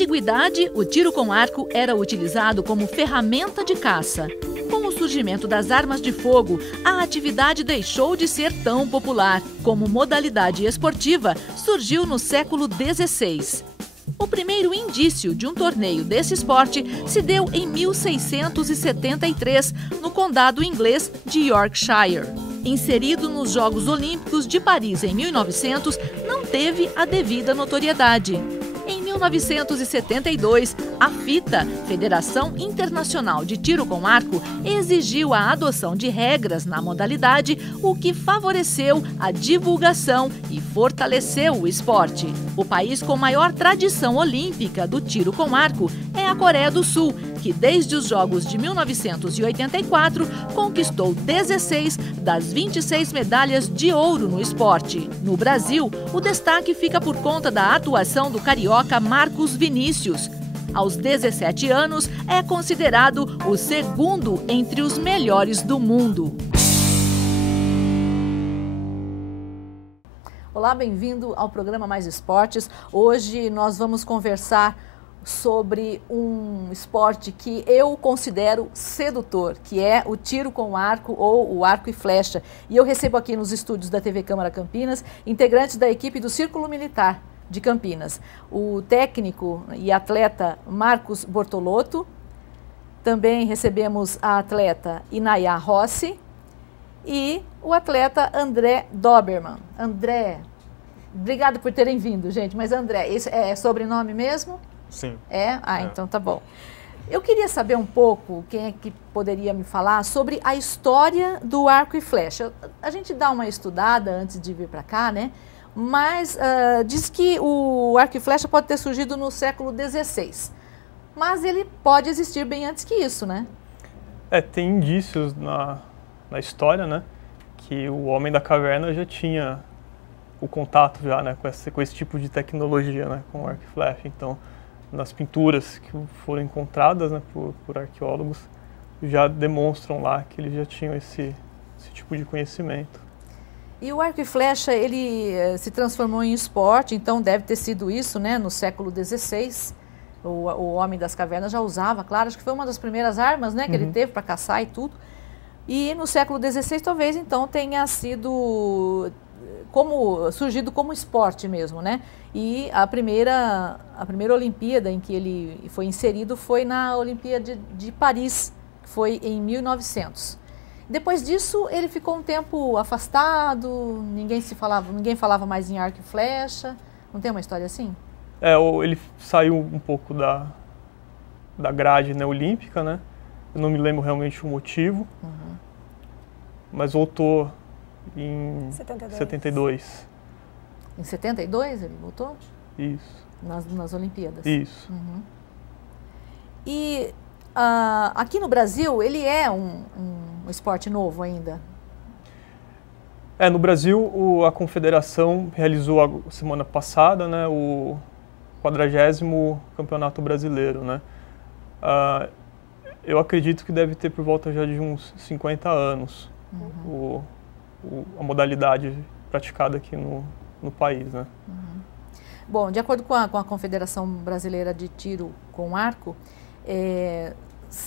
antiguidade, o tiro com arco era utilizado como ferramenta de caça. Com o surgimento das armas de fogo, a atividade deixou de ser tão popular. Como modalidade esportiva, surgiu no século XVI. O primeiro indício de um torneio desse esporte se deu em 1673, no condado inglês de Yorkshire. Inserido nos Jogos Olímpicos de Paris em 1900, não teve a devida notoriedade. Em 1972, a FITA, Federação Internacional de Tiro com Arco, exigiu a adoção de regras na modalidade, o que favoreceu a divulgação e fortaleceu o esporte. O país com maior tradição olímpica do tiro com arco é a Coreia do Sul, que desde os Jogos de 1984 conquistou 16 das 26 medalhas de ouro no esporte. No Brasil, o destaque fica por conta da atuação do carioca Marcos Vinícius. Aos 17 anos, é considerado o segundo entre os melhores do mundo. Olá, bem-vindo ao programa Mais Esportes. Hoje nós vamos conversar sobre um esporte que eu considero sedutor, que é o tiro com arco ou o arco e flecha. E eu recebo aqui nos estúdios da TV Câmara Campinas integrantes da equipe do Círculo Militar de Campinas. O técnico e atleta Marcos Bortolotto. Também recebemos a atleta Inaya Rossi e o atleta André Doberman. André, obrigado por terem vindo, gente. Mas André, esse é sobrenome mesmo? Sim. É? Então tá bom. Eu queria saber um pouco, quem é que poderia me falar, sobre a história do arco e flecha. A gente dá uma estudada antes de vir para cá, né? Mas diz que o arco e flecha pode ter surgido no século XVI. Mas ele pode existir bem antes que isso, né? Tem indícios na história, né? Que o homem da caverna já tinha o contato já, né? Com esse tipo de tecnologia, né? Com arco e flecha. Então, nas pinturas que foram encontradas, né, por arqueólogos, já demonstram lá que eles já tinham esse tipo de conhecimento. E o arco e flecha, ele se transformou em esporte, então deve ter sido isso, né, no século XVI. O homem das cavernas já usava, claro, acho que foi uma das primeiras armas, né, que ele teve para caçar e tudo. E no século XVI, talvez, então, tenha sido surgido como esporte mesmo, né? E a primeira Olimpíada em que ele foi inserido foi na Olimpíada de Paris, que foi em 1900. Depois disso, ele ficou um tempo afastado, ninguém falava mais em arco e flecha. Não tem uma história assim? Ele saiu um pouco da grade, né, olímpica, né? Eu não me lembro realmente o motivo, mas voltou em 72. Em 72 ele voltou? Isso. Nas Olimpíadas? Isso. E aqui no Brasil, ele é um esporte novo ainda? No Brasil, a Confederação realizou a semana passada, né, o 40º Campeonato Brasileiro, né? Eu acredito que deve ter por volta já de uns 50 anos a modalidade praticada aqui no país, né? Bom, de acordo com a Confederação Brasileira de Tiro com Arco,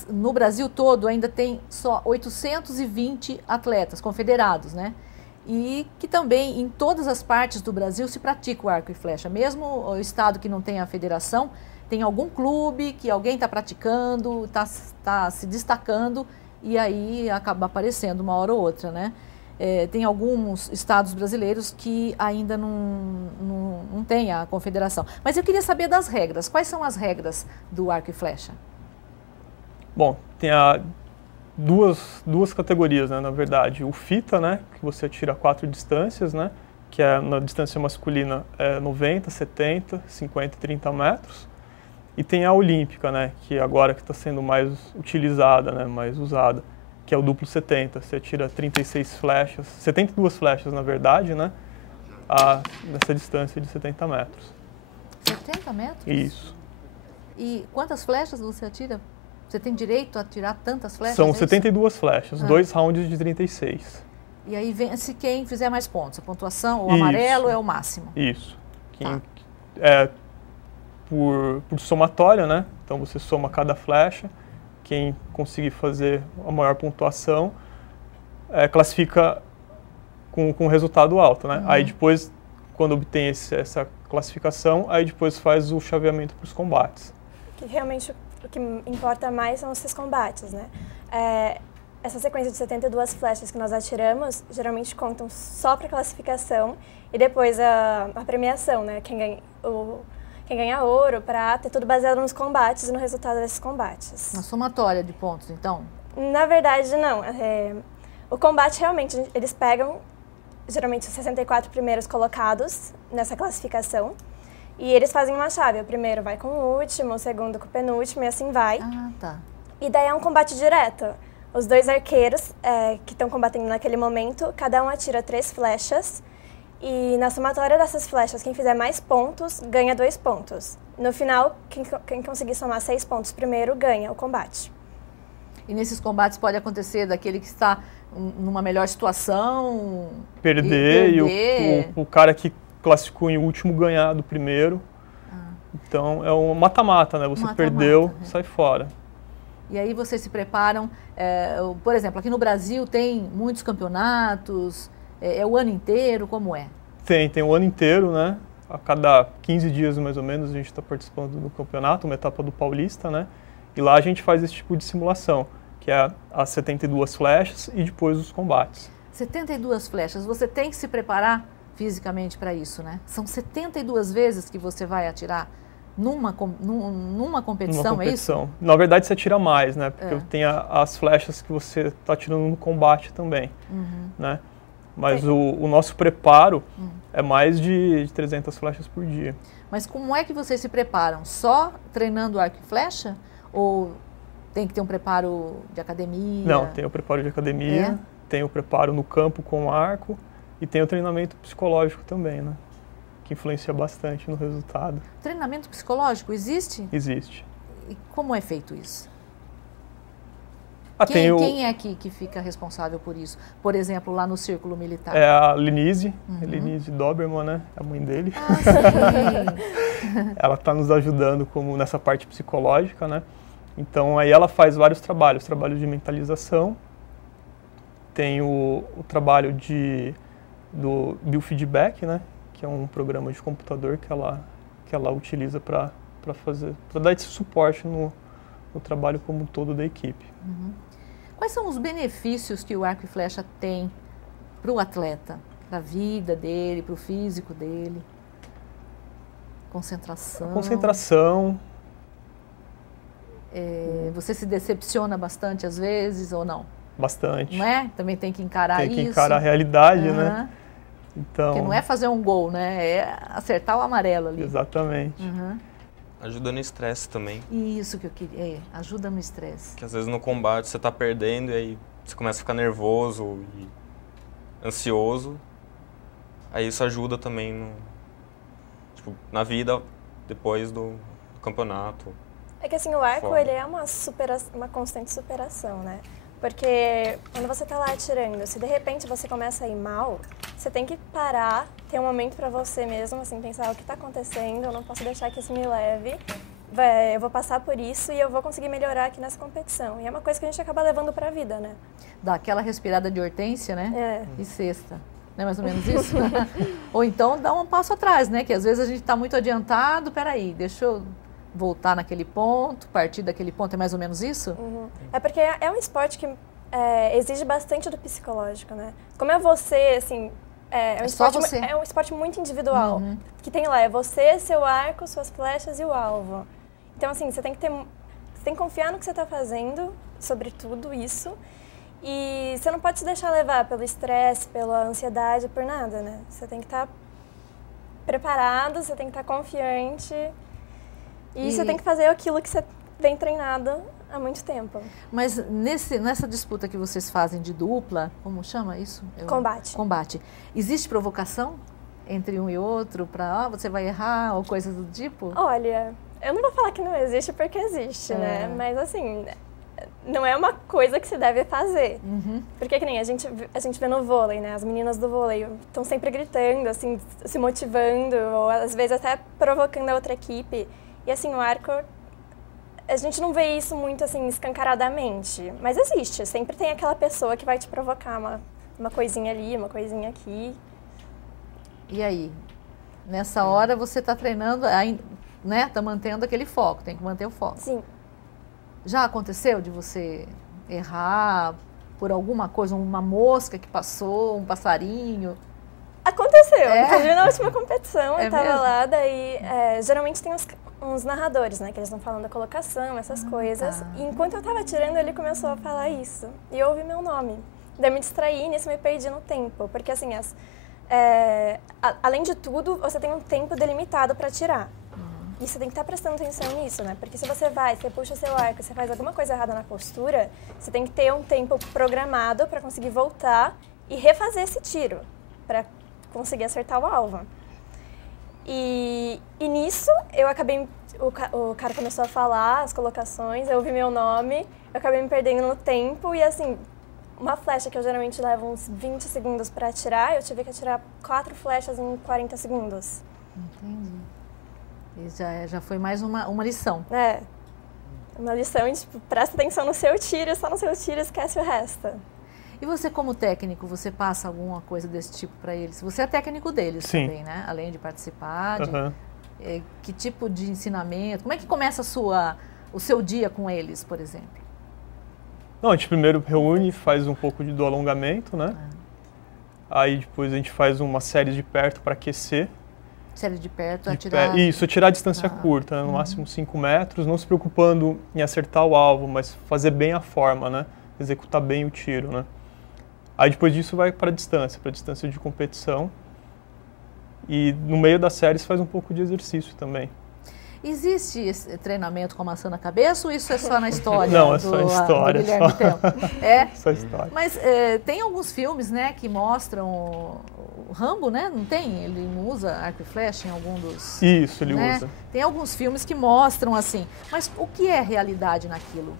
no Brasil todo ainda tem só 820 atletas confederados, né? E que também em todas as partes do Brasil se pratica o arco e flecha. Mesmo o estado que não tem a federação, tem algum clube que alguém está praticando, está se destacando e aí acaba aparecendo uma hora ou outra, né? Tem alguns estados brasileiros que ainda não tem a confederação. Mas eu queria saber das regras. Quais são as regras do arco e flecha? Bom, tem duas categorias, né, na verdade. O fita, né, que você atira 4 distâncias, né, que na distância masculina 90, 70, 50 e 30 metros. E tem a olímpica, né, que agora que está sendo mais utilizada, né, mais usada, que é o duplo 70. Você atira 36 flechas, 72 flechas, na verdade, né, nessa distância de 70 metros. 70 metros? Isso. E quantas flechas você atira? Você tem direito a atirar tantas flechas? São 72 flechas, 2 rounds de 36. E aí vence quem fizer mais pontos. A pontuação, o amarelo é o máximo. Isso. por somatória, né? Então você soma cada flecha, quem conseguir fazer a maior pontuação classifica com resultado alto, né? Aí depois, quando obtém essa classificação, aí depois faz o chaveamento para os combates. Que realmente o que importa mais são esses combates, né? Essa sequência de 72 flechas que nós atiramos, geralmente contam só para classificação e depois a premiação, né? Quem ganha ouro, prata, é tudo baseado nos combates e no resultado desses combates. Uma somatória de pontos, então? Na verdade, não. O combate, realmente, eles pegam, geralmente, os 64 primeiros colocados nessa classificação e eles fazem uma chave. O primeiro vai com o último, o segundo com o penúltimo e assim vai. Ah, tá. E daí é um combate direto. Os dois arqueiros que estão combatendo naquele momento, cada um atira 3 flechas. E na somatória dessas flechas, quem fizer mais pontos, ganha 2 pontos. No final, quem conseguir somar 6 pontos primeiro, ganha o combate. E nesses combates pode acontecer daquele que está numa melhor situação... Perder e o cara que classificou em último ganhar do primeiro. Então, é um mata-mata, né? Você perdeu, sai fora. E aí vocês se preparam, por exemplo, aqui no Brasil tem muitos campeonatos, é o ano inteiro, como é? Tem o ano inteiro, né? A cada 15 dias, mais ou menos, a gente está participando do campeonato, uma etapa do Paulista, né? E lá a gente faz esse tipo de simulação, que é as 72 flechas e depois os combates. 72 flechas, você tem que se preparar fisicamente para isso, né? São 72 vezes que você vai atirar numa competição, é isso? Na verdade, você atira mais, né? Porque tem as flechas que você está atirando no combate também, né? Mas o nosso preparo é mais de 300 flechas por dia. Mas como é que vocês se preparam? Só treinando arco e flecha? Ou tem que ter um preparo de academia? Não, tem o preparo de academia, tem o preparo no campo com o arco e tem o treinamento psicológico também, né? Que influencia bastante no resultado. Treinamento psicológico existe? Existe. E como é feito isso? Quem é que fica responsável por isso? Por exemplo, lá no Círculo Militar? É a Lenise, Lenise Doberman, né? A mãe dele. Ah, sim. Ela está nos ajudando nessa parte psicológica, né? Então, aí ela faz vários trabalhos de mentalização, tem o trabalho do biofeedback, né? Que é um programa de computador que ela utiliza para dar esse suporte no trabalho como um todo da equipe. Quais são os benefícios que o arco e flecha tem para o atleta, para a vida dele, para o físico dele? Concentração. A concentração. Você se decepciona bastante às vezes ou não? Bastante. Não é? Também tem que encarar isso. Tem que encarar a realidade, né? Então... Porque não é fazer um gol, né? É acertar o amarelo ali. Exatamente. Ajuda no estresse também. Isso que eu queria, ajuda no estresse. Que às vezes no combate você está perdendo e aí você começa a ficar nervoso e ansioso. Aí isso ajuda também na vida depois do campeonato. É que assim, o arco ele é uma constante superação, né? Porque quando você está lá atirando, se de repente você começa a ir mal, você tem que parar, ter um momento para você mesmo, assim, pensar o que está acontecendo, eu não posso deixar que isso me leve, eu vou passar por isso e eu vou conseguir melhorar aqui nessa competição. E é uma coisa que a gente acaba levando para a vida, né? Dá aquela respirada de Hortência, né? E cesta. Não é mais ou menos isso? Ou então dá um passo atrás, né? Que às vezes a gente está muito adiantado, peraí, deixa eu voltar naquele ponto, partir daquele ponto, é mais ou menos isso? É porque é um esporte que exige bastante do psicológico, né? Como é você, assim, é um esporte muito individual, que tem lá, é você, seu arco, suas flechas e o alvo. Então, assim, você tem que confiar no que você está fazendo, sobre tudo isso, e você não pode se deixar levar pelo estresse, pela ansiedade, por nada, né? Você tem que estar preparado, você tem que estar confiante. E você tem que fazer aquilo que você vem treinado há muito tempo. Mas nessa disputa que vocês fazem de dupla, como chama isso? Combate. Combate. Existe provocação entre um e outro para você vai errar ou coisas do tipo? Olha, eu não vou falar que não existe porque existe, né? Mas assim, não é uma coisa que se deve fazer. Porque que nem a gente vê no vôlei, né? As meninas do vôlei estão sempre gritando, assim, se motivando, ou às vezes até provocando a outra equipe. E assim, o arco, a gente não vê isso muito assim escancaradamente, mas existe. Sempre tem aquela pessoa que vai te provocar uma coisinha ali, uma coisinha aqui. E aí? Nessa hora você está treinando, né? Está mantendo aquele foco, tem que manter o foco. Sim. Já aconteceu de você errar por alguma coisa, uma mosca que passou, um passarinho? Aconteceu. Inclusive na última competição eu estava mesmo? lá, daí geralmente tem uns narradores, né, que eles estão falando da colocação, essas coisas. Tá. E enquanto eu estava tirando, ele começou a falar isso. E eu ouvi meu nome. Daí eu me distraí, nisso me perdi no tempo. Porque assim, além de tudo, você tem um tempo delimitado para tirar. E você tem que estar prestando atenção nisso, né? Porque se você puxa seu arco, você faz alguma coisa errada na postura, você tem que ter um tempo programado para conseguir voltar e refazer esse tiro, para conseguir acertar o alvo. E nisso, eu acabei... O cara começou a falar as colocações, eu ouvi meu nome, eu acabei me perdendo no tempo e assim... Uma flecha que eu geralmente levo uns 20 segundos para atirar, eu tive que atirar 4 flechas em 40 segundos. Entendi. E já foi mais uma lição. Uma lição de, tipo, presta atenção no seu tiro, só no seu tiro, esquece o resto. E você como técnico, você passa alguma coisa desse tipo para eles? Você é técnico deles Sim. também, né? Além de participar, Uhum. Que tipo de ensinamento? Como é que começa o seu dia com eles, por exemplo? Não, a gente primeiro reúne, faz um pouco do alongamento, né? Aí depois a gente faz uma série de perto para aquecer. Série de perto, atirar... Isso, atirar a distância curta, né? No máximo 5 metros, não se preocupando em acertar o alvo, mas fazer bem a forma, né? Executar bem o tiro, né? Aí depois disso vai para a distância de competição. E no meio da série se faz um pouco de exercício também. Existe esse treinamento com a maçã na cabeça ou isso é só na história? Não, é só história. Do Guilherme Tell? É? Só história. Mas tem alguns filmes, né, que mostram o Rambo, né? Não tem? Ele não usa arco e flecha em algum dos... Isso, ele né? usa. Tem alguns filmes que mostram assim. Mas o que é realidade naquilo?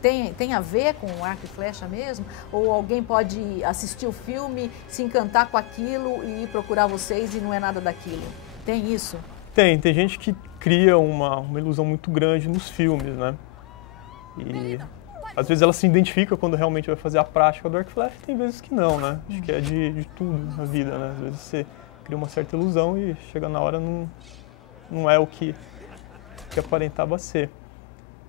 Tem a ver com o arco e flecha mesmo? Ou alguém pode assistir o filme, se encantar com aquilo e ir procurar vocês e não é nada daquilo? Tem isso? Tem gente que cria uma ilusão muito grande nos filmes, né? E às vezes ela se identifica quando realmente vai fazer a prática do arco e flecha, tem vezes que não, né? Acho que é de tudo na vida, né? Às vezes você cria uma certa ilusão e chega na hora não é o que aparentava ser.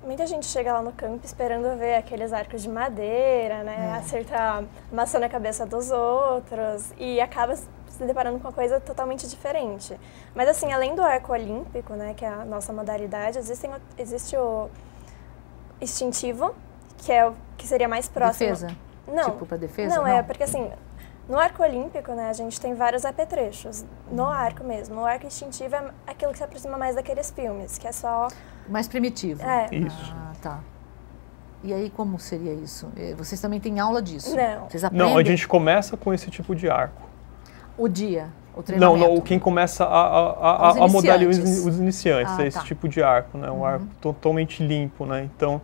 Muita gente chega lá no campo esperando ver aqueles arcos de madeira, né? Acertar maçã na cabeça dos outros e acaba se deparando com uma coisa totalmente diferente. Mas assim, além do arco olímpico, né, que é a nossa modalidade, existe o instintivo, que seria mais próximo... Defesa? Não. Tipo para defesa? Não, porque assim, no arco olímpico, né, a gente tem vários apetrechos. No arco mesmo. No arco instintivo é aquilo que se aproxima mais daqueles filmes, que é só... Mais primitivo. Isso. Ah, tá. E aí como seria isso? Vocês também têm aula disso? Não. Vocês aprendem? Não, a gente começa com esse tipo de arco. O treinamento? Não, quem começa a modelar os iniciantes, esse tipo de arco, né? Um arco totalmente limpo, né? Então...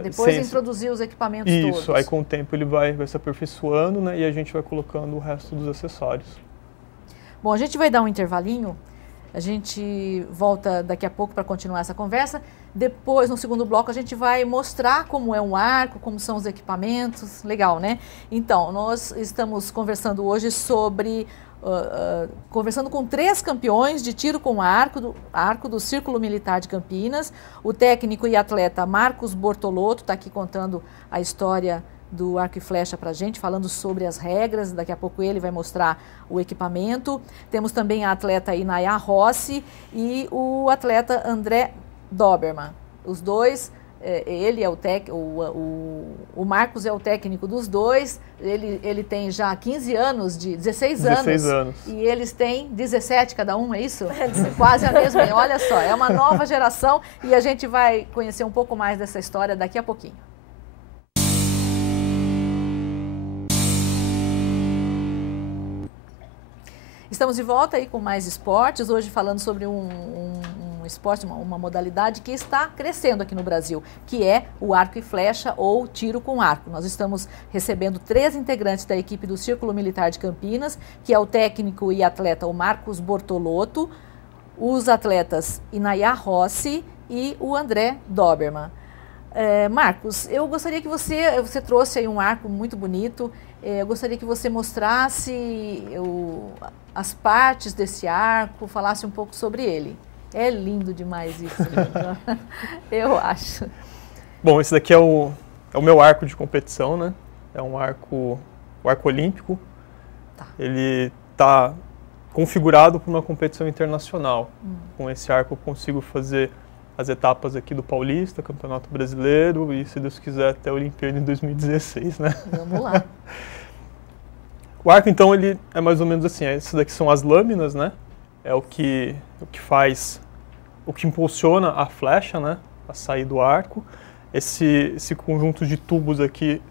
depois introduzir os equipamentos todos. Isso, aí com o tempo ele vai se aperfeiçoando, né? E a gente vai colocando o resto dos acessórios. Bom, a gente vai dar um intervalinho. A gente volta daqui a pouco para continuar essa conversa. Depois, no segundo bloco, a gente vai mostrar como é um arco, como são os equipamentos. Legal, né? Então, nós estamos conversando hoje sobre... conversando com 3 campeões de tiro com arco do Círculo Militar de Campinas. O técnico e atleta Marcos Bortolotto está aqui contando a história do arco e flecha para a gente, falando sobre as regras. Daqui a pouco ele vai mostrar o equipamento. Temos também a atleta Inaya Rossi e o atleta André Doberman. Os dois, ele é o Marcos é o técnico dos dois, ele tem já 15 anos, 16 anos. E eles têm 17 cada um, é isso? Quase a mesma. Olha só, é uma nova geração e a gente vai conhecer um pouco mais dessa história daqui a pouquinho. Estamos de volta aí com mais esportes, hoje falando sobre um esporte, uma modalidade que está crescendo aqui no Brasil, que é o arco e flecha ou tiro com arco. Nós estamos recebendo 3 integrantes da equipe do Círculo Militar de Campinas, que é o técnico e atleta o Marcos Bortolotto, os atletas Inaya Rossi e o André Doberman. Marcos, eu gostaria que você trouxe aí um arco muito bonito, eu gostaria que você mostrasse as partes desse arco, falasse um pouco sobre ele. É lindo demais isso, eu acho. Bom, esse daqui é o meu arco de competição, né? É o arco olímpico. Tá. Ele está configurado para uma competição internacional. Com esse arco eu consigo fazer as etapas aqui do Paulista, Campeonato Brasileiro e, se Deus quiser, até a Olimpíada em 2016, né? Vamos lá. O arco, então, ele é mais ou menos assim. Essas daqui são as lâminas, né? É o que impulsiona a flecha, né? A sair do arco. Esse conjunto de tubos aqui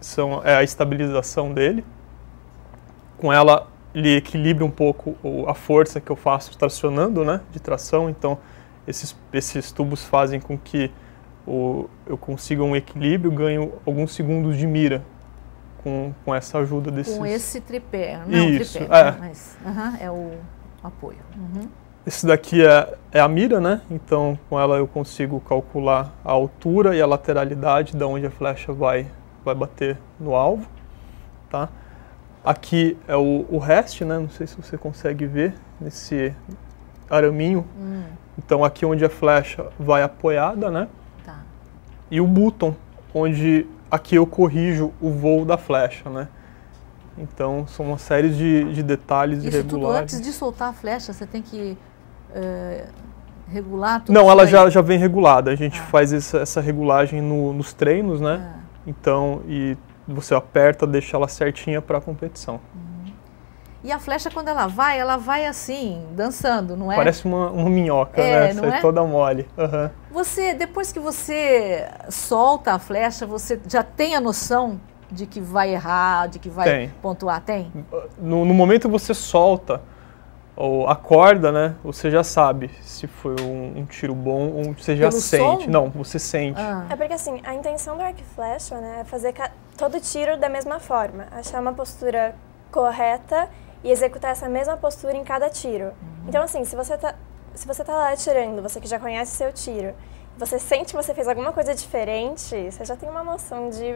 é a estabilização dele. Com ela, ele equilibra um pouco a força que eu faço tracionando, né? De tração, então esses tubos fazem com que eu consiga um equilíbrio, ganho alguns segundos de mira com essa ajuda desses... Com esse tripé, não isso, tripé, mas é o apoio. Esse daqui é a mira, né? Então, com ela eu consigo calcular a altura e a lateralidade de onde a flecha vai bater no alvo, tá? Aqui é o rest, né? Não sei se você consegue ver nesse araminho. Então, aqui onde a flecha vai apoiada, né? Tá. E o button, onde aqui eu corrijo o voo da flecha, né? Então, são uma série de detalhes irregulares. Isso tudo antes de soltar a flecha, você tem que regular tudo? Não, ela já vem regulada. A gente faz essa regulagem nos treinos, né? Então, e você aperta, deixa ela certinha para a competição. E a flecha, quando ela vai assim, dançando, não é? Parece uma minhoca, né? Sai toda mole. Depois que você solta a flecha, você já tem a noção de que vai errar, de que vai pontuar? Tem? No momento que você solta a corda, né? Você já sabe se foi um tiro bom ou você já sente. Som? Não, você sente. É porque assim, a intenção do arco e flecha, né, é fazer todo tiro da mesma forma. Achar uma postura correta e executar essa mesma postura em cada tiro. Então, assim, se você tá lá atirando, você que já conhece o seu tiro, você sente que você fez alguma coisa diferente, você já tem uma noção de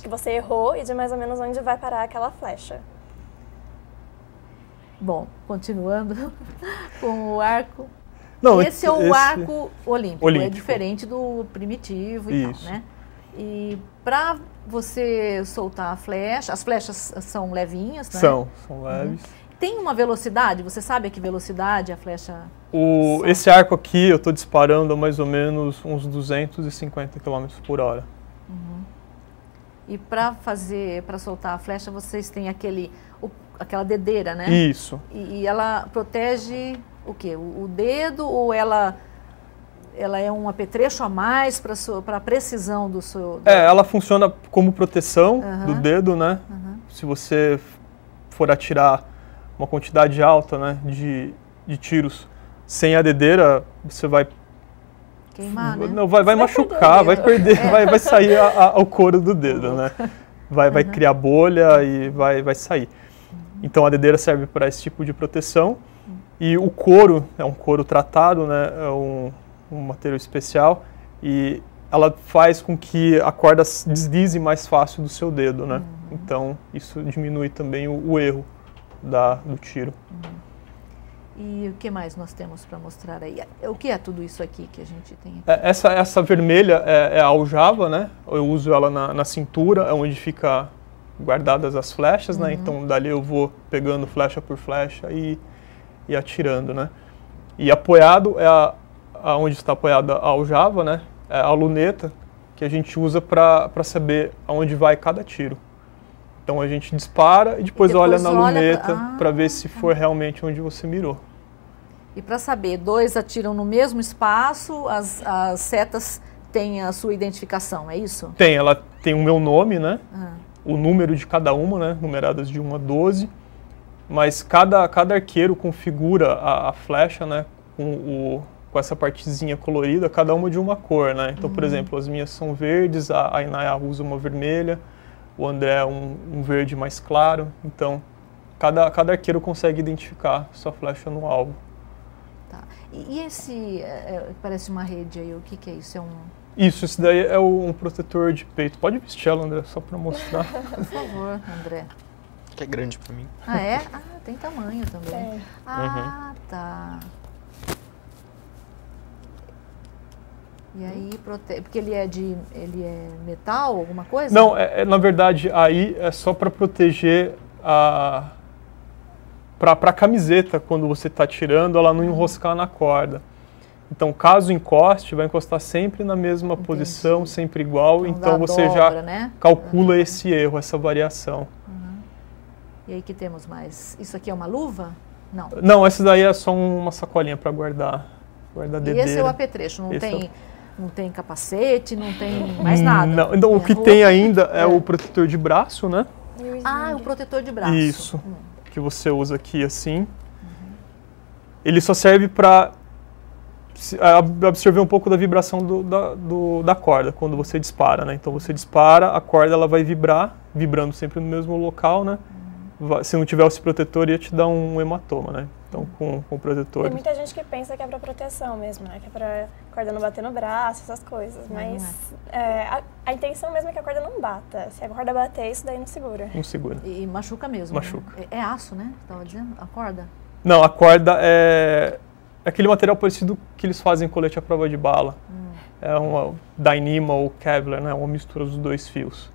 que você errou e de mais ou menos onde vai parar aquela flecha. Bom, continuando com o arco. Não, esse é o arco olímpico. É olímpico. Diferente do primitivo e tal, né? E para você soltar a flecha, as flechas são levinhas, né? São leves. Tem uma velocidade? Você sabe a que velocidade a flecha... Esse arco aqui eu estou disparando a mais ou menos uns 250 km por hora. E para soltar a flecha, vocês têm aquela dedeira, né? Isso. E ela protege o quê? O dedo ou ela é um apetrecho a mais para a precisão do seu... Ela funciona como proteção do dedo, né? Se você for atirar uma quantidade alta, né, de tiros sem a dedeira, você vai... Queimar, né? Não, vai machucar, vai perder, vai sair o couro do dedo, né? Vai criar bolha e vai sair. Então a dedeira serve para esse tipo de proteção. E o couro é um couro tratado, né? É um material especial e ela faz com que a corda deslize mais fácil do seu dedo, né? Então isso diminui também o erro do tiro. E o que mais nós temos para mostrar aí? O que é tudo isso aqui que a gente tem aqui? Essa vermelha é a aljava, né? Eu uso ela na cintura, é onde fica guardadas as flechas, né? Então dali eu vou pegando flecha por flecha e atirando, né? E apoiado onde está apoiada a aljava, né? É a luneta que a gente usa para saber aonde vai cada tiro. Então a gente dispara e depois olha na luneta para ver se for realmente onde você mirou. E para saber, dois atiram no mesmo espaço, as setas têm a sua identificação, é isso? Tem, ela tem o meu nome, né? O número de cada uma, né? Numeradas de 1 a 12. Mas cada arqueiro configura a flecha, né? Com essa partezinha colorida, cada uma de uma cor, né? Então, por exemplo, as minhas são verdes, a Inaya usa uma vermelha, o André um verde mais claro. Então, cada arqueiro consegue identificar sua flecha no alvo. Tá. E esse, parece uma rede aí, o que é isso? Isso, esse daí é um protetor de peito. Pode vestir ela, André, só para mostrar. Por favor, André. Que é grande para mim. Ah, é? Ah, tem tamanho também. Ah, tá. E aí, porque ele é metal, alguma coisa? Não, na verdade, aí é só para proteger para a camiseta, quando você está tirando, ela não enroscar na corda. Então, caso encoste, vai encostar sempre na mesma posição, sempre igual, então você dobra, já né? calcula esse erro, essa variação. E aí que temos mais? Isso aqui é uma luva? Não. Não, essa daí é só uma sacolinha para guardar dedeira. E esse é o apetrecho, não tem capacete, não tem mais nada. Não, então, o que tem ainda é o protetor de braço, né? Ah, é o protetor de braço. Isso, que você usa aqui assim. Ele só serve para absorver um pouco da vibração da corda, quando você dispara, né? Então você dispara, a corda ela vai vibrar, vibrando sempre no mesmo local, né? Se não tiver esse protetor, ia te dar um hematoma, né? Então, com o protetor... Tem muita gente que pensa que é para proteção mesmo, né? Que é para a corda não bater no braço, essas coisas. Mas a intenção mesmo é que a corda não bata. Se a corda bater, isso daí não segura. Não segura. E machuca mesmo. Machuca. Né? É aço, né? Você estava dizendo? A corda? Não, a corda é aquele material parecido que eles fazem colete à prova de bala. É uma Dyneema ou Kevlar, né? Uma mistura dos dois fios.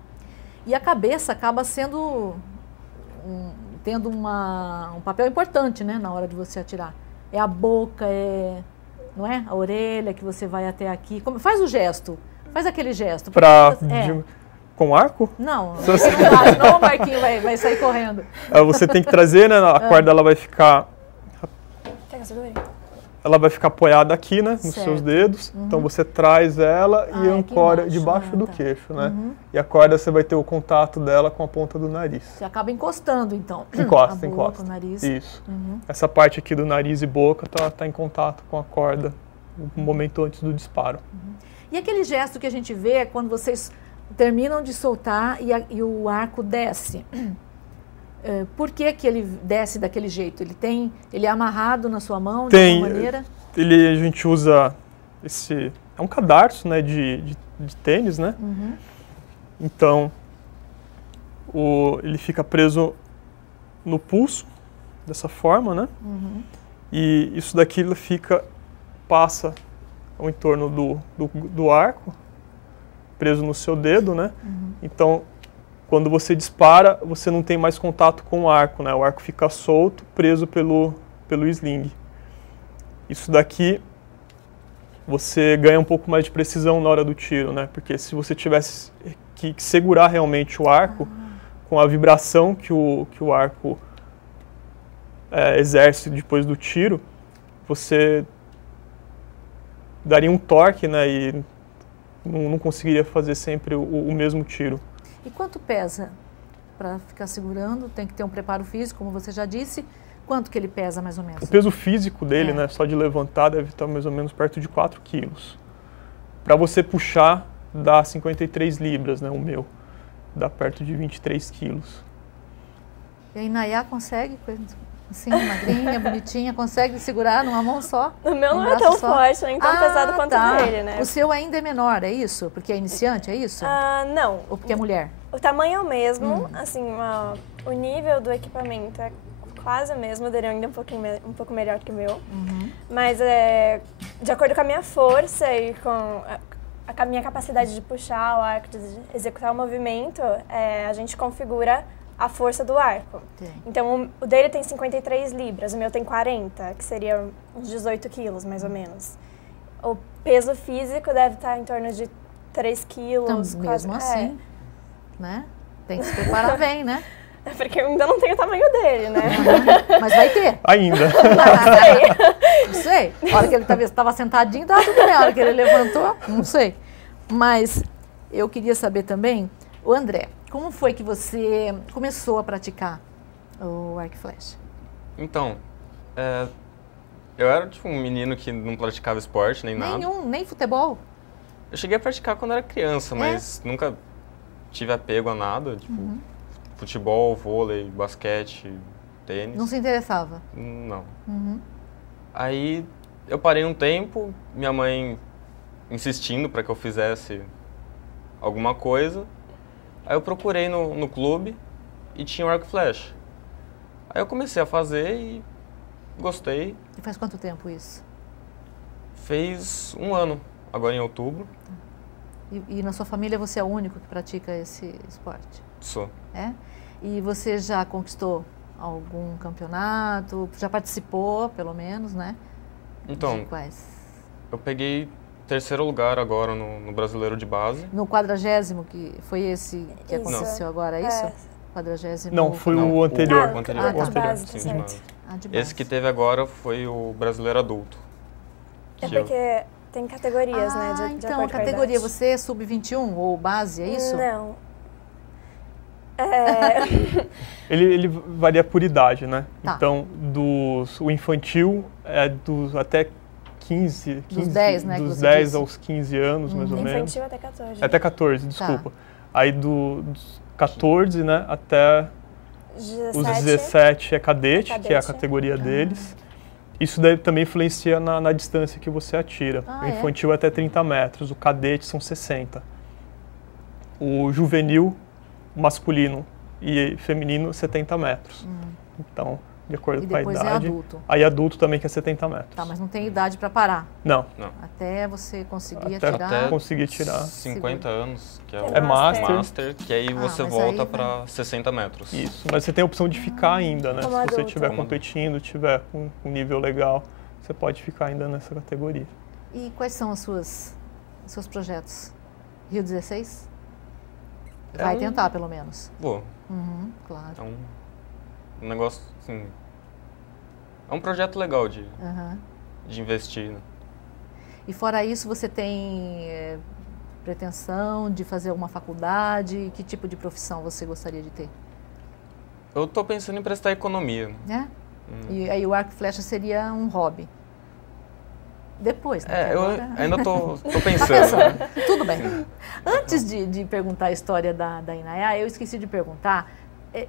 E a cabeça acaba sendo... tendo um papel importante, né, na hora de você atirar. É a boca, não é? A orelha que você vai até aqui. Faz o gesto, faz aquele gesto. Com arco? Não, senão o Marquinho vai sair correndo. Você tem que trazer, né, a corda ela vai ficar... Ela vai ficar apoiada aqui, né, nos seus dedos. Então você traz ela e ancora debaixo do queixo, né? E a corda você vai ter o contato dela com a ponta do nariz. Você acaba encostando, então. Encosta. O nariz. Isso. Essa parte aqui do nariz e boca tá em contato com a corda no momento antes do disparo. E aquele gesto que a gente vê é quando vocês terminam de soltar e o arco desce. Por que ele desce daquele jeito? Ele é amarrado na sua mão de alguma maneira? A gente usa é um cadarço, né, de tênis, né? Então, ele fica preso no pulso, dessa forma, né? E isso daqui passa ao entorno do arco, preso no seu dedo, né? Então, quando você dispara, você não tem mais contato com o arco, né? O arco fica solto, preso pelo sling. Isso daqui, você ganha um pouco mais de precisão na hora do tiro, né? Porque se você tivesse que segurar realmente o arco, com a vibração que o arco exerce depois do tiro, você daria um torque, né? E não conseguiria fazer sempre o mesmo tiro. E quanto pesa para ficar segurando? Tem que ter um preparo físico, como você já disse. Quanto que ele pesa, mais ou menos? O peso físico dele, né, só de levantar, deve estar mais ou menos perto de 4 quilos. Para você puxar, dá 53 libras, né, o meu. Dá perto de 23 quilos. E aí, Nayá consegue, assim, magrinha, bonitinha, consegue segurar numa mão só? O meu não é tão forte, nem tão pesado quanto o dele, né? O seu ainda é menor, é isso? Porque é iniciante, é isso? Não. Ou porque é mulher? O tamanho é o mesmo, assim, o nível do equipamento é quase o mesmo, o dele é ainda um pouco melhor que o meu. Mas de acordo com a minha força e com a minha capacidade de puxar o arco, de executar o movimento, a gente configura a força do arco. Então, o dele tem 53 libras, o meu tem 40, que seria uns 18 quilos, mais ou menos. O peso físico deve estar em torno de 3 quilos. Então, mesmo assim, né? Tem que se preparar bem, né? Porque eu ainda não tenho o tamanho dele, né? Mas vai ter. Ainda. Não sei. A hora que ele estava sentadinho, estava tudo bem. A hora que ele levantou, não sei. Mas eu queria saber também, o André, como foi que você começou a praticar o arco e flecha? Então, eu era tipo um menino que não praticava esporte nem nada. Nem futebol? Eu cheguei a praticar quando era criança, mas nunca tive apego a nada, tipo futebol, vôlei, basquete, tênis. Não se interessava? Não. Aí eu parei um tempo, minha mãe insistindo para que eu fizesse alguma coisa. Aí eu procurei no clube e tinha o arco e flecha. Aí eu comecei a fazer e gostei. E faz quanto tempo isso? Fez 1 ano, agora em outubro. E na sua família você é o único que pratica esse esporte? Sou. É? E você já conquistou algum campeonato? Já participou, pelo menos, né? Então, de quais? Eu peguei 3º lugar agora no Brasileiro de Base. No 40º, que foi esse que aconteceu agora, é isso? 40º. Não, foi o anterior. O anterior. De base, Sim, tá de base. De base. Esse que teve agora foi o Brasileiro Adulto. É porque tem categorias, né? De então, a categoria, você é sub-21 ou base, é isso? Não. Ele varia por idade, né? Tá. Então, o infantil é até 15 dos 10, né? Dos 10 aos 15 anos, mais ou menos. Infantil até 14. Até 14, desculpa. Aí dos 14, né, até 17. os 17 é cadete, que é a categoria deles. Isso daí também influencia na distância que você atira. O infantil é até 30 metros, o cadete são 60. O juvenil, masculino e feminino, 70 metros. Então, de acordo com a idade. E depois é adulto. Aí adulto também que é 70 metros. Tá, mas não tem idade para parar. Não. Até você conseguir Até atirar. conseguir tirar. 50 anos, que é É o master. que aí você mas volta aí para 60 metros. Isso, mas você tem a opção de ficar ainda, né? Como Se você adulto. estiver Como competindo, tiver com um nível legal, você pode ficar ainda nessa categoria. E quais são os seus projetos? Rio 16? Vai tentar, pelo menos. Vou. Claro. É um negócio, assim... É um projeto legal de investir, né? E fora isso, você tem pretensão de fazer alguma faculdade? Que tipo de profissão você gostaria de ter? Eu tô pensando em prestar economia. Né? E aí o arco e flecha seria um hobby? Depois, né? Eu ainda tô pensando. Tá pensando. Tudo bem. Antes de perguntar a história da Inayá, eu esqueci de perguntar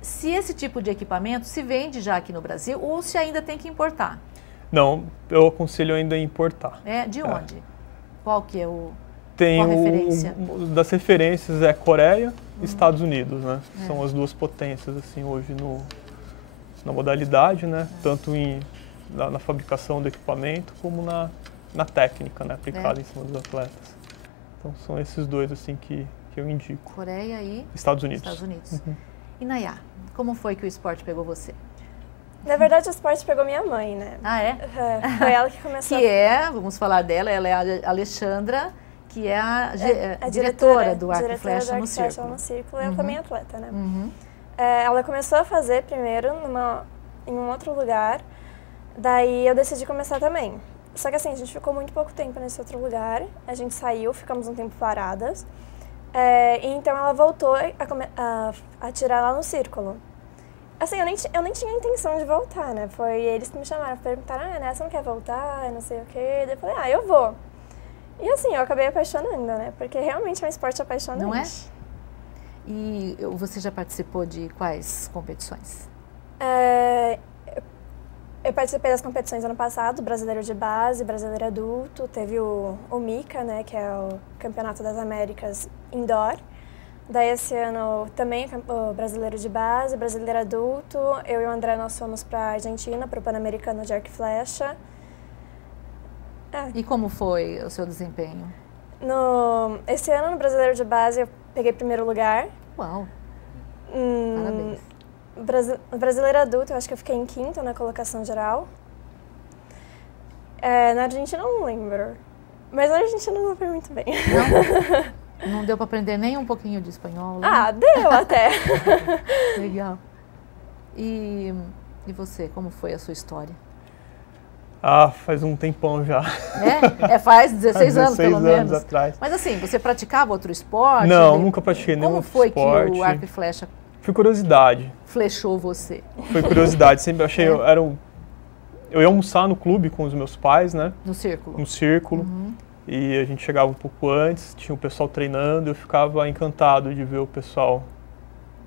se esse tipo de equipamento se vende já aqui no Brasil ou se ainda tem que importar. Não, eu aconselho ainda a importar. De onde? Qual que é Tem qual a referência? Das referências é Coreia e Estados Unidos, né? São as duas potências assim hoje na modalidade, né? Tanto na fabricação do equipamento como na técnica, né? Aplicada em cima dos atletas. Então são esses dois assim que eu indico. Coreia e Estados Unidos. Estados Unidos. E Nayá, como foi que o esporte pegou você? Na verdade, o esporte pegou minha mãe, né? Ah, é? Foi ela que começou. Vamos falar dela, ela é a Alexandra, que é a diretora do Arco e Flecha no Círculo. Eu também atleta, né? Ela começou a fazer primeiro em um outro lugar, daí eu decidi começar também. Só que assim, a gente ficou muito pouco tempo nesse outro lugar, a gente saiu, ficamos um tempo paradas, e então ela voltou a atirar lá no Círculo. Assim, eu nem tinha intenção de voltar, né? Foi eles que me chamaram, perguntaram, né, você não quer voltar, não sei o quê. Daí eu falei, eu vou. E assim, eu acabei apaixonando, né? Porque realmente é um esporte apaixonante. Não é? E você já participou de quais competições? Eu participei das competições ano passado, Brasileiro de Base, Brasileiro Adulto, teve o MICA, né, que é o Campeonato das Américas Indoor. Daí esse ano também o Brasileiro de Base, Brasileiro Adulto, eu e o André nós fomos para a Argentina, para o Pan-Americano de Arco e Flecha. E como foi o seu desempenho? Esse ano no Brasileiro de Base eu peguei primeiro lugar. Uau! Parabéns. No Brasileiro Adulto eu acho que eu fiquei em quinto na colocação geral. Na Argentina eu não lembro, mas na Argentina não foi muito bem. Não deu para aprender nem um pouquinho de espanhol? Né? Deu até. Legal. E você, como foi a sua história? Faz um tempão já. Faz 16 anos, pelo menos. 16 anos atrás. Mas assim, você praticava outro esporte? Não, nunca pratiquei nenhum outro esporte. Como foi que o arco e flecha foi curiosidade. Flechou você? Foi curiosidade. Sempre achei... Eu ia almoçar no clube com os meus pais, né? No Círculo? No Círculo. E a gente chegava um pouco antes, tinha o pessoal treinando, eu ficava encantado de ver o pessoal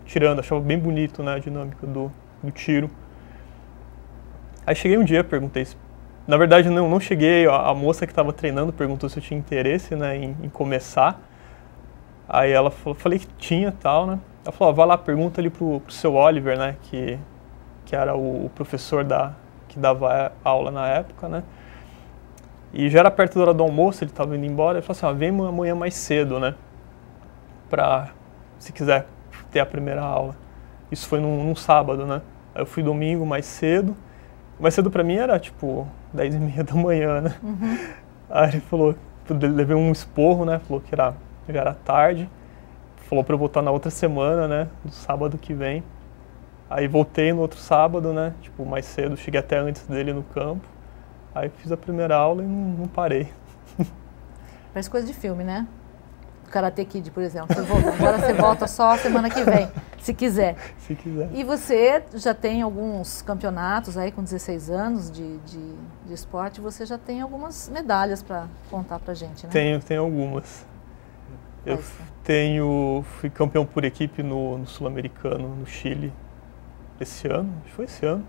tirando, achava bem bonito, né, a dinâmica do tiro. Aí cheguei um dia, perguntei Na verdade, não cheguei, a moça que estava treinando perguntou se eu tinha interesse, né, em começar. Aí ela falou, falei que tinha e tal, né. Ela falou, vai lá, pergunta ali pro seu Oliver, né, que era o professor que dava aula na época, né. E já era perto da hora do almoço, ele estava indo embora, ele falou assim, vem amanhã mais cedo, né, se quiser ter a primeira aula. Isso foi num sábado, né. Aí eu fui domingo mais cedo. Mais cedo pra mim era tipo 10h30 da manhã, né? Uhum. Aí ele falou, levei um esporro, né? Falou que já era tarde. Falou pra eu voltar na outra semana, né? No sábado que vem. Aí voltei no outro sábado, né? Tipo, mais cedo, cheguei até antes dele no campo. Aí fiz a primeira aula e não parei. Parece coisa de filme, né? Karate Kid, por exemplo. Agora você volta só semana que vem, se quiser. Se quiser. E você já tem alguns campeonatos aí com 16 anos de esporte, você já tem algumas medalhas para contar pra gente, né? Tenho algumas. Eu fui campeão por equipe no Sul-Americano, no Chile, esse ano, acho que foi esse ano.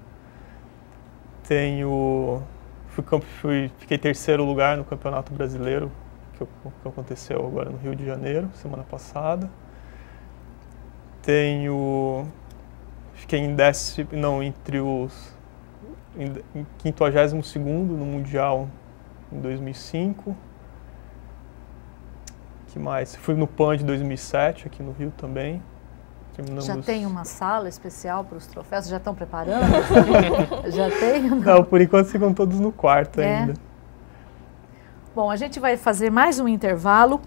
Fiquei terceiro lugar no Campeonato Brasileiro, que aconteceu agora no Rio de Janeiro, semana passada. Fiquei em 52º no Mundial em 2005. Que mais? Fui no PAN de 2007, aqui no Rio também. Já tem uma sala especial para os troféus? Já estão preparando? Já tem? Não, por enquanto ficam todos no quarto ainda. Bom, a gente vai fazer mais um intervalo.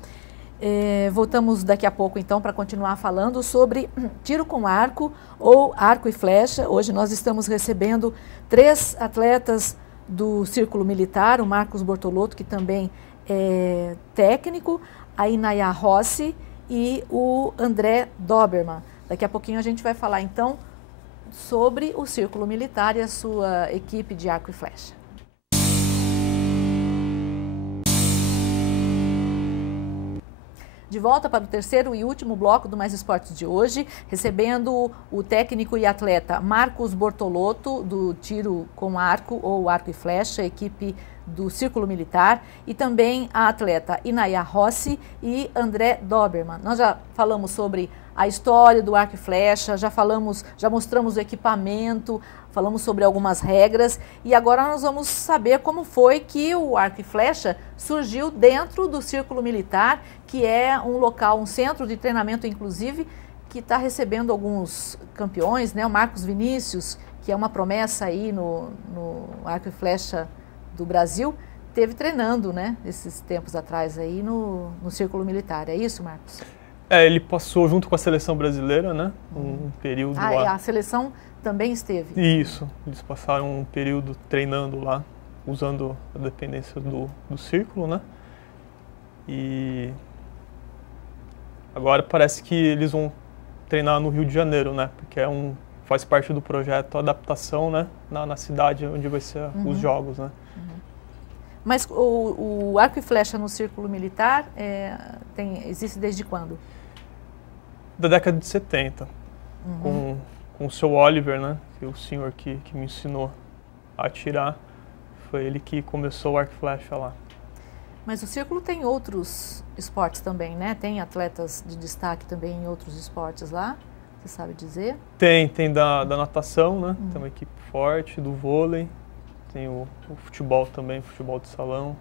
Voltamos daqui a pouco, então, para continuar falando sobre tiro com arco ou arco e flecha. Hoje nós estamos recebendo 3 atletas do Círculo Militar, o Marcos Bortolotto, que também é técnico, a Inaya Rossi e o André Doberman. Daqui a pouquinho a gente vai falar, então, sobre o Círculo Militar e a sua equipe de arco e flecha. De volta para o terceiro e último bloco do Mais Esportes de hoje, recebendo o técnico e atleta Marcos Bortolotto, do tiro com arco ou arco e flecha, equipe do Círculo Militar, e também a atleta Inaya Rossi e André Doberman. Nós já falamos sobre a história do arco e flecha, já mostramos o equipamento, falamos sobre algumas regras e agora nós vamos saber como foi que o arco e flecha surgiu dentro do Círculo Militar, que é um local, um centro de treinamento, inclusive, que está recebendo alguns campeões, né? O Marcos Vinícius, que é uma promessa aí no arco e flecha do Brasil, teve treinando, né, esses tempos atrás aí no Círculo Militar. É isso, Marcos? Ele passou junto com a seleção brasileira, né, um período lá. A seleção também esteve? Isso, eles passaram um período treinando lá, usando a dependência do Círculo, né, e agora parece que eles vão treinar no Rio de Janeiro, né, porque faz parte do projeto adaptação, né, na cidade onde vai ser os jogos, né. Mas o arco e flecha no Círculo Militar existe desde quando? Da década de 70, com o seu Oliver, né, que é o senhor que me ensinou a atirar, foi ele que começou o arco e flecha lá. Mas o Círculo tem outros esportes também, né? Tem atletas de destaque também em outros esportes lá, você sabe dizer? Tem da natação, né, tem uma equipe forte, do vôlei, tem o futebol também, futebol de salão.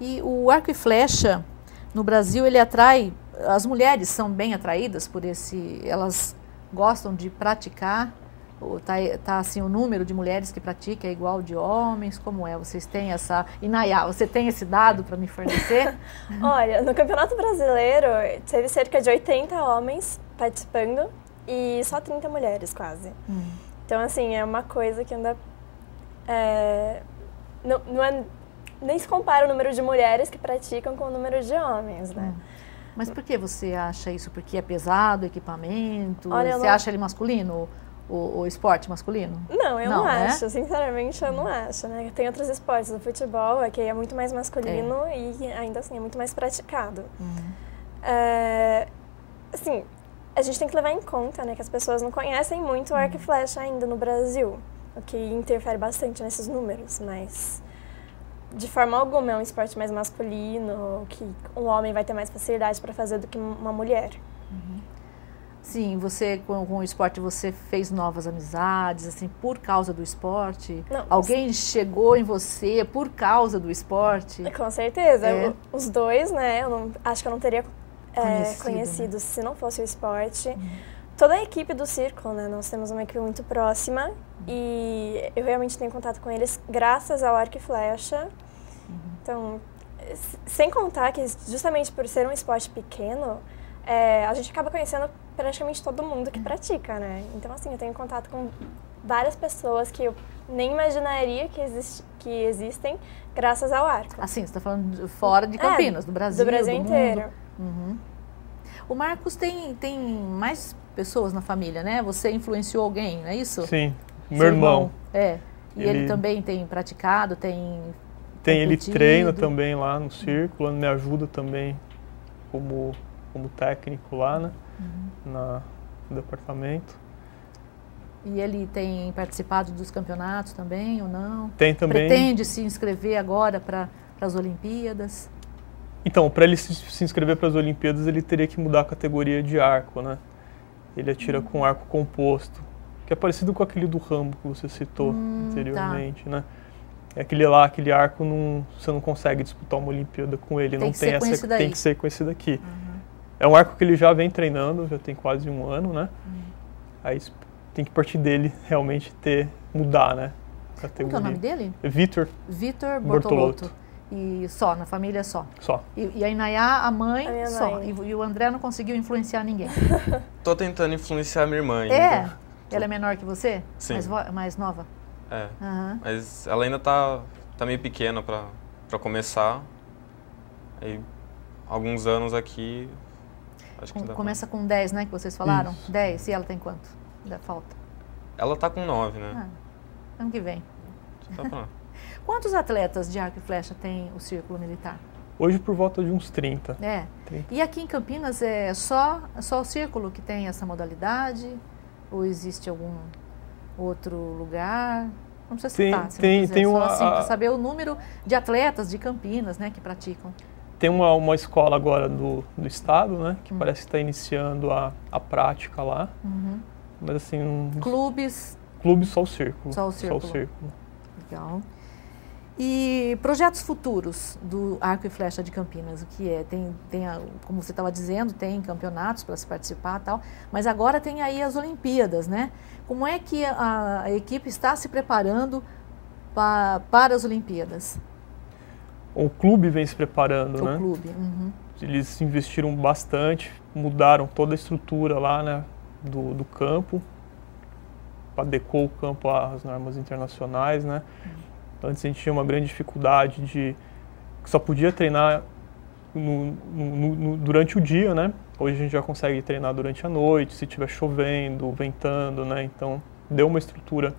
E o arco e flecha, no Brasil, ele atrai, as mulheres são bem atraídas por elas gostam de praticar, tá assim, o número de mulheres que praticam é igual de homens, como é? Vocês têm essa... Inaya, você tem esse dado para me fornecer? Olha, no Campeonato Brasileiro, teve cerca de 80 homens participando e só 30 mulheres, quase. Então, assim, é uma coisa que ainda nem se compara o número de mulheres que praticam com o número de homens, né? Mas por que você acha isso? Porque é pesado o equipamento? Olha, você acha ele masculino, o esporte masculino? Não, eu não acho. Sinceramente, eu não acho, né? Tem outros esportes. O futebol que é muito mais masculino e ainda assim é muito mais praticado. Assim, a gente tem que levar em conta, né, que as pessoas não conhecem muito o arco e flecha ainda no Brasil. o que interfere bastante nesses números, mas de forma alguma é um esporte mais masculino, que um homem vai ter mais facilidade para fazer do que uma mulher. Sim, você com o esporte você fez novas amizades, assim, por causa do esporte? Não, alguém chegou em você por causa do esporte? Com certeza. Os dois, né? Acho que eu não teria conhecido né? se não fosse o esporte. Toda a equipe do Círculo, né? Nós temos uma equipe muito próxima e eu realmente tenho contato com eles graças ao arco e flecha. Então, sem contar que justamente por ser um esporte pequeno, a gente acaba conhecendo praticamente todo mundo que pratica, né? Então, assim, eu tenho contato com várias pessoas que eu nem imaginaria que existem graças ao arco. Assim, você está falando fora de Campinas, do Brasil? Do Brasil inteiro. O Marcos tem mais pessoas na família, né? Você influenciou alguém, não é isso? Sim, meu irmão. E ele também tem praticado, ele treina também lá no Círculo, me ajuda também como técnico lá, né? No departamento. E ele tem participado dos campeonatos também ou não? Tem também. Pretende se inscrever agora para as Olimpíadas? Então, para ele se inscrever para as Olimpíadas, ele teria que mudar a categoria de arco, né? Ele atira com arco composto, que é parecido com aquele do Rambo que você citou anteriormente, né? É aquele arco você não consegue disputar uma Olimpíada com ele, tem que ser com esse daqui. É um arco que ele já vem treinando, já tem quase 1 ano, né? Aí tem que partir dele realmente mudar, né? Categoria. Como é o nome dele? Vitor Bortolotto. E na família só? Só. E a Inayá, a mãe, só? Mãe. E o André não conseguiu influenciar ninguém? Tô tentando influenciar minha irmã ainda. Ela é menor que você? Sim. Mais nova? Mas ela ainda tá meio pequena pra começar. Aí, alguns anos aqui, acho que começa com 10, né, que vocês falaram? Isso. 10, e ela tem quanto? Ainda falta? Ela tá com 9, né? Ano que vem. Tá pra... Quantos atletas de arco e flecha tem o Círculo Militar? Hoje por volta de uns 30. 30. E aqui em Campinas é só o Círculo que tem essa modalidade? Ou existe algum outro lugar? Não precisa citar, tem só assim, para saber o número de atletas de Campinas, né, que praticam. Tem uma escola agora do estado, né, que parece que está iniciando a prática lá. Mas assim... Clubes? Clubes só o Círculo. Só o Círculo. Legal. E projetos futuros do Arco e Flecha de Campinas, o que é? Como você estava dizendo, tem campeonatos para se participar e tal, mas agora tem aí as Olimpíadas, né? Como é que a equipe está se preparando para as Olimpíadas? O clube vem se preparando, né? O clube. Eles investiram bastante, mudaram toda a estrutura lá, né, do campo, adequou o campo às normas internacionais, né? Antes a gente tinha uma grande dificuldade que só podia treinar durante o dia, né? Hoje a gente já consegue treinar durante a noite, se estiver chovendo, ventando, né? Então deu uma estrutura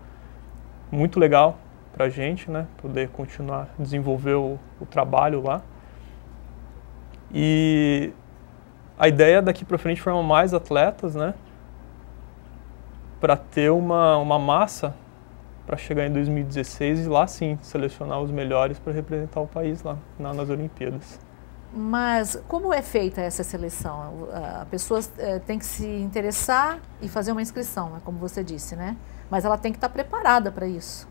muito legal para a gente, né? Poder continuar a desenvolver o trabalho lá. E a ideia daqui para frente é formar mais atletas, né? Para ter uma massa para chegar em 2016 e lá sim selecionar os melhores para representar o país lá nas Olimpíadas. Mas como é feita essa seleção? A pessoa tem que se interessar e fazer uma inscrição, como você disse, né? Mas ela tem que estar preparada para isso.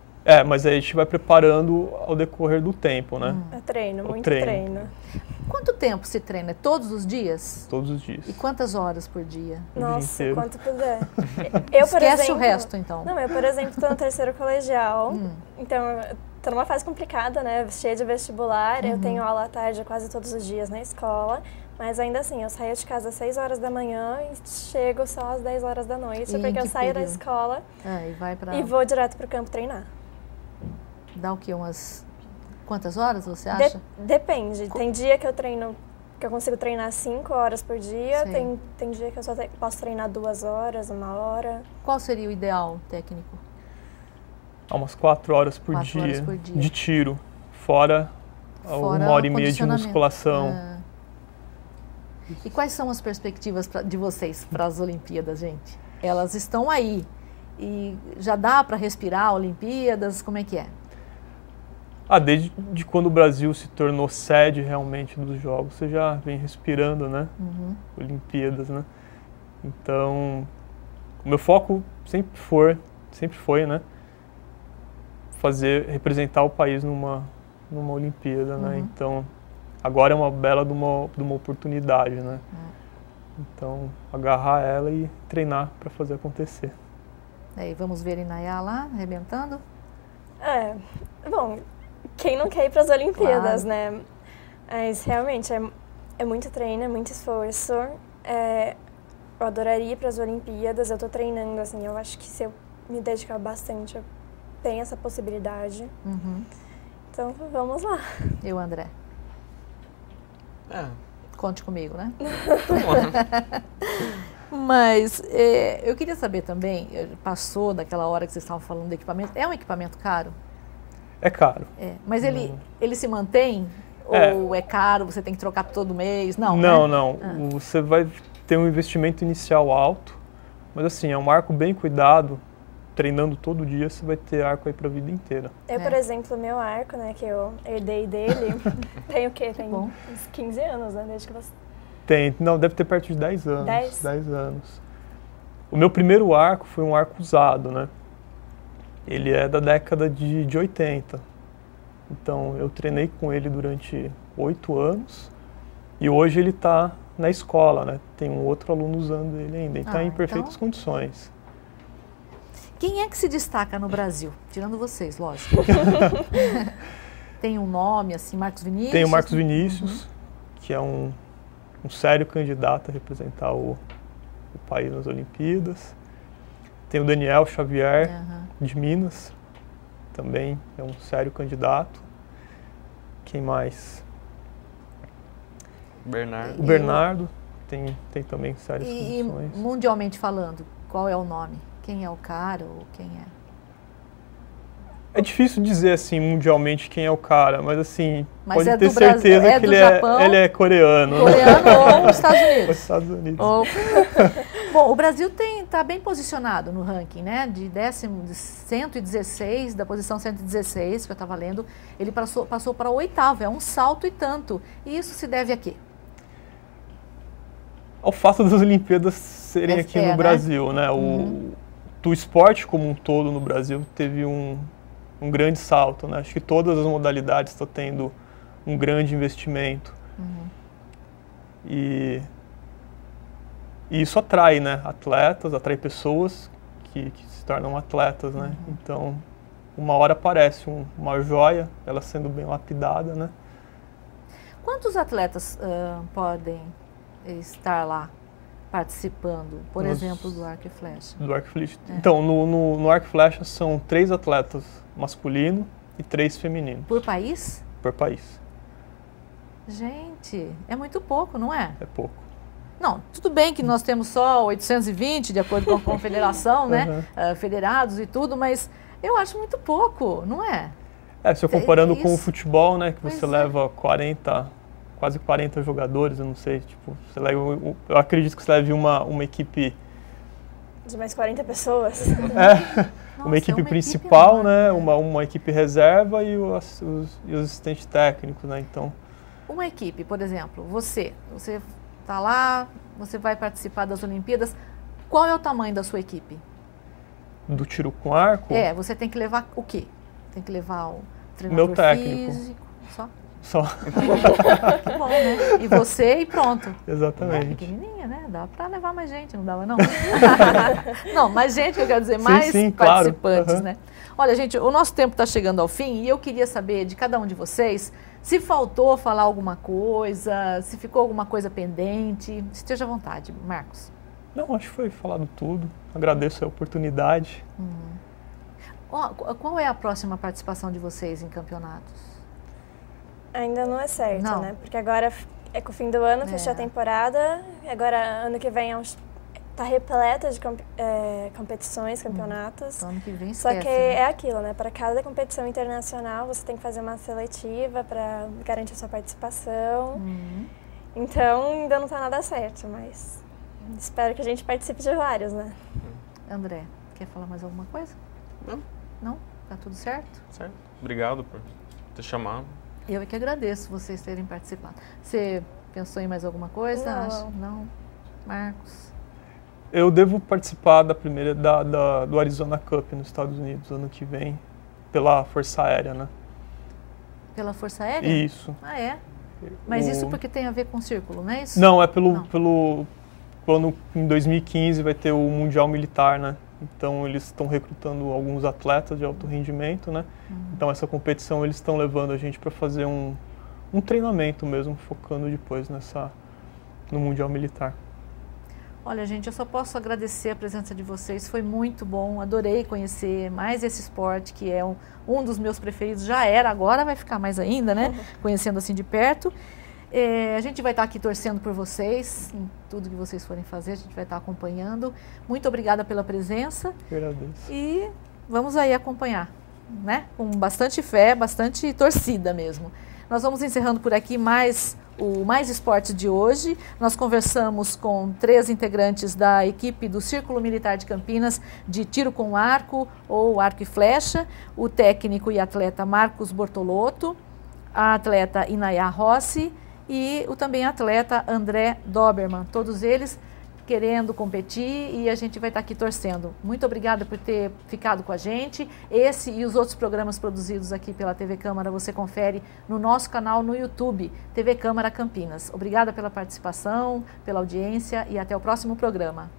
Mas aí a gente vai preparando ao decorrer do tempo, né? Muito treino. Quanto tempo se treina? Todos os dias? Todos os dias. E quantas horas por dia? Nossa, quanto puder. Esquece o resto, então. Não, eu, por exemplo, estou no 3º colegial, então estou numa fase complicada, né? Cheia de vestibular, eu tenho aula à tarde quase todos os dias na escola, mas ainda assim, eu saio de casa às 6 horas da manhã e chego só às 10 horas da noite, porque eu saio da escola e vou direto para o campo treinar. Dá o quê? Quantas horas você acha? Depende. Tem dia que eu consigo treinar 5 horas por dia, tem dia que eu só posso treinar 2 horas, 1 hora. Qual seria o ideal técnico? Umas 4 horas por dia de tiro, fora 1h30 de musculação. E quais são as perspectivas de vocês para as Olimpíadas, gente? Elas estão aí. E já dá para respirar Olimpíadas? Como é que é? Desde quando o Brasil se tornou sede realmente dos Jogos, você já vem respirando, né? Olimpíadas, né? Então, o meu foco sempre foi, né? Representar o país numa Olimpíada, né? Então, agora é uma bela de uma oportunidade, né? Então, agarrar ela e treinar para fazer acontecer. E vamos ver Inayá lá, arrebentando? Bom, quem não quer ir para as Olimpíadas, né? Mas realmente é muito treino, é muito esforço. Eu adoraria ir para as Olimpíadas, eu estou treinando, assim, eu acho que se eu me dedicar bastante, eu tenho essa possibilidade. Então, vamos lá. E o André? Conte comigo, né? Mas eu queria saber também, passou daquela hora que vocês estavam falando do equipamento, é um equipamento caro? É caro. Mas ele se mantém? Ou é caro, você tem que trocar todo mês? Não, não. Você vai ter um investimento inicial alto, mas assim, é um arco bem cuidado, treinando todo dia, você vai ter arco aí para a vida inteira. Por exemplo, o meu arco, né, que eu herdei dele, tem o quê? Tem uns 15 anos, né, desde que você... Deve ter perto de 10 anos. 10 anos. O meu primeiro arco foi um arco usado, né? Ele é da década de 80. Então, eu treinei com ele durante 8 anos e hoje ele está na escola, né? Tem um outro aluno usando ele ainda. Ele está em perfeitas condições. Quem é que se destaca no Brasil? Tirando vocês, lógico. Tem um nome, assim, Marcos Vinícius? Tem o Marcos Vinícius, que é um sério candidato a representar o país nas Olimpíadas. Tem o Daniel Xavier, de Minas, também é um sério candidato. Quem mais? Bernardo. O Bernardo tem também sérias condições. E mundialmente falando, qual é o nome? Quem é o cara ou quem é? É difícil dizer assim mundialmente quem é o cara, mas assim, pode ter certeza que ele é coreano. Coreano ou dos Estados Unidos? Os Estados Unidos. Bom, o Brasil está bem posicionado no ranking, né? De 116, da posição 116, que eu estava lendo, ele passou para o 8º, é um salto e tanto. E isso se deve a quê? Ao fato das Olimpíadas serem aqui no Brasil, né? O esporte como um todo no Brasil teve um grande salto, né? Acho que todas as modalidades estão tendo um grande investimento. E isso atrai, né? Atletas, atrai pessoas que se tornam atletas, né? Então, uma hora aparece uma joia, ela sendo bem lapidada, né? Quantos atletas podem estar lá participando, por exemplo, do arco e flecha? Do arco e flecha. Então, no arco e flecha são 3 atletas masculino e 3 femininos. Por país? Por país. Gente, é muito pouco, não é? É pouco. Não, tudo bem que nós temos só 820, de acordo com a confederação, né? Federados e tudo, mas eu acho muito pouco, não é? Se eu comparando com o futebol, né? Que você leva quase 40 jogadores, eu não sei, tipo, eu acredito que você leve uma equipe... De mais 40 pessoas. Uma equipe principal, né? Uma equipe reserva e os assistentes técnicos, né? Então... Uma equipe, por exemplo, você está lá, você vai participar das Olimpíadas, qual é o tamanho da sua equipe? Do tiro com arco? Você tem que levar o quê? Tem que levar o treinador meu técnico. Físico, só. Que bom, né? E você e pronto. Exatamente. Pequenininha, né? Dá para levar mais gente, não dava não? Não, mais gente, que eu quero dizer, mais participantes, claro. Né? Olha, gente, o nosso tempo está chegando ao fim e eu queria saber de cada um de vocês se faltou falar alguma coisa, se ficou alguma coisa pendente. Esteja à vontade, Marcos. Não, acho que foi falado tudo. Agradeço a oportunidade. Qual é a próxima participação de vocês em campeonatos? Ainda não é certo, né? Porque agora é com o fim do ano, fechou a temporada. Agora, ano que vem, está repleta de competições, campeonatos. Ano que vem Só que né? é aquilo, né? Para cada competição internacional, você tem que fazer uma seletiva para garantir sua participação. Então, ainda não está nada certo, mas espero que a gente participe de vários, né? André, quer falar mais alguma coisa? Não. Não? Tá tudo certo? Certo. Obrigado por ter chamado. Eu é que agradeço vocês terem participado. Você pensou em mais alguma coisa? Não. Marcos? Eu devo participar da primeira do Arizona Cup nos Estados Unidos ano que vem, pela Força Aérea, né? Pela Força Aérea? Isso. Ah, é? Mas isso porque tem a ver com o círculo, não é isso? Não, é pelo plano, em 2015 vai ter o Mundial Militar, né? Então eles estão recrutando alguns atletas de alto rendimento, né? Então essa competição eles estão levando a gente para fazer um treinamento mesmo, focando depois no Mundial Militar. Olha, gente, eu só posso agradecer a presença de vocês, foi muito bom, adorei conhecer mais esse esporte, que é um dos meus preferidos, já era, agora vai ficar mais ainda, né? Conhecendo assim de perto. A gente vai estar aqui torcendo por vocês, em tudo que vocês forem fazer, a gente vai estar acompanhando. Muito obrigada pela presença. Eu agradeço. E vamos aí acompanhar, né? Com bastante fé, bastante torcida mesmo. Nós vamos encerrando por aqui o Mais Esportes de hoje. Nós conversamos com 3 integrantes da equipe do Círculo Militar de Campinas de tiro com arco ou arco e flecha, o técnico e atleta Marcos Bortolotto, a atleta Inayá Rossi e o também atleta André Doberman, todos eles querendo competir e a gente vai estar aqui torcendo. Muito obrigada por ter ficado com a gente. Esse e os outros programas produzidos aqui pela TV Câmara você confere no nosso canal no YouTube, TV Câmara Campinas. Obrigada pela participação, pela audiência e até o próximo programa.